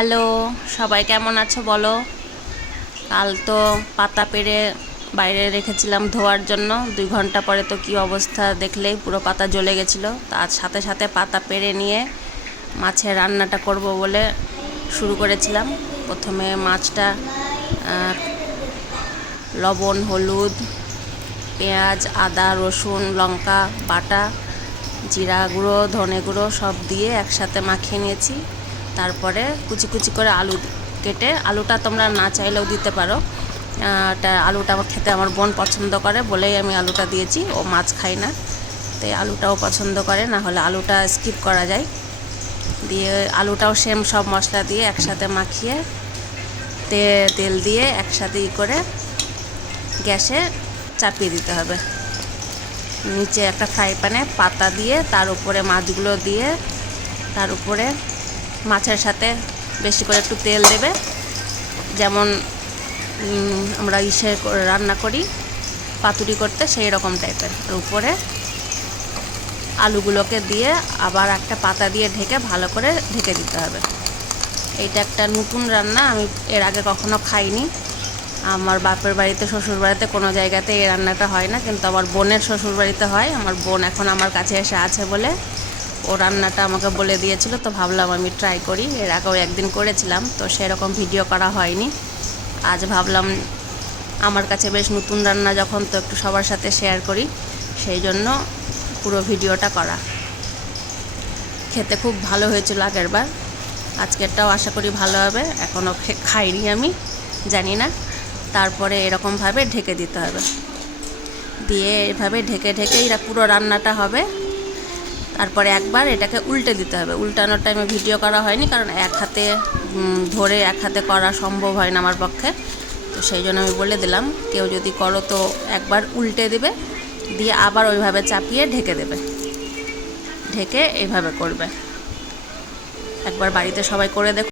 Hello, সবাই কেমন আছো বলো। কাল তো পাতা পেড়ে বাইরে রেখেছিলাম ধোয়ার জন্য, 2 ঘন্টা পরে তো কি অবস্থা দেখলেই, পুরো পাতা জ্বলে গেছিলো। তার সাথে সাথে পাতা পেড়ে নিয়ে মাছের রান্নাটা করব বলে শুরু করেছিলাম। প্রথমে মাছটা লবণ, হলুদ, পেঁয়াজ, আদা, রসুন, লঙ্কা বাটা, জিরা গুঁড়ো, ধনে গুঁড়ো সব দিয়ে একসাথে মাখিয়ে নিয়েছি। তারপরে কুচি কুচি করে আলু কেটে, আলুটা তোমরা না চাইলেও দিতে পারো, আলুটা খেতে আমার বোন পছন্দ করে বলেই আমি আলুটা দিয়েছি। ও মাছ খাই না, তাই আলুটাও পছন্দ করে, না হলে আলুটা স্কিপ করা যায়। দিয়ে আলুটাও সেম সব মশলা দিয়ে একসাথে মাখিয়ে তেল দিয়ে একসাথে করে গ্যাসে চাপিয়ে দিতে হবে। নিচে একটা ফ্রাই প্যানে পাতা দিয়ে তার উপরে মাছগুলো দিয়ে, তার উপরে মাছের সাথে বেশি করে একটু তেল দেবে, যেমন আমরা রান্না করি পাতুরি করতে সেই রকম টাইপের। উপরে আলুগুলোকে দিয়ে আবার একটা পাতা দিয়ে ঢেকে ভালো করে ঢেকে দিতে হবে। এইটা একটা নতুন রান্না, আমি এর আগে কখনো খাইনি। আমার বাপের বাড়িতে, শ্বশুর বাড়িতে কোনো জায়গাতে এই রান্নাটা হয় না, কিন্তু আমার বোনের শ্বশুর বাড়িতে হয়। আমার বোন এখন আমার কাছে এসে আছে বলে ও রান্নাটা আমাকে বলে দিয়েছিল, তো ভাবলাম আমি ট্রাই করি। এর আগেও একদিন করেছিলাম, তো সেরকম ভিডিও করা হয়নি। আজ ভাবলাম আমার কাছে বেশ নতুন রান্না যখন, তো একটু সবার সাথে শেয়ার করি, সেই জন্য পুরো ভিডিওটা করা। খেতে খুব ভালো হয়েছিল আগের বার, আজকেরটাও আশা করি ভালো হবে। এখনও খাইনি আমি, জানি না। তারপরে এরকমভাবে ঢেকে দিতে হবে, দিয়ে এভাবে ঢেকে ঢেকেই পুরো রান্নাটা হবে। তারপরে একবার এটাকে উল্টে দিতে হবে। উল্টানোর টাইমে ভিডিও করা হয়নি, কারণ এক হাতে ধরে এক হাতে করা সম্ভব হয় না আমার পক্ষে, তো সেই জন্য আমি বলে দিলাম, কেউ যদি করো তো একবার উল্টে দেবে, দিয়ে আবার ওইভাবে চাপিয়ে ঢেকে দেবে। ঢেকে এইভাবে করবে। একবার বাড়িতে সবাই করে দেখো।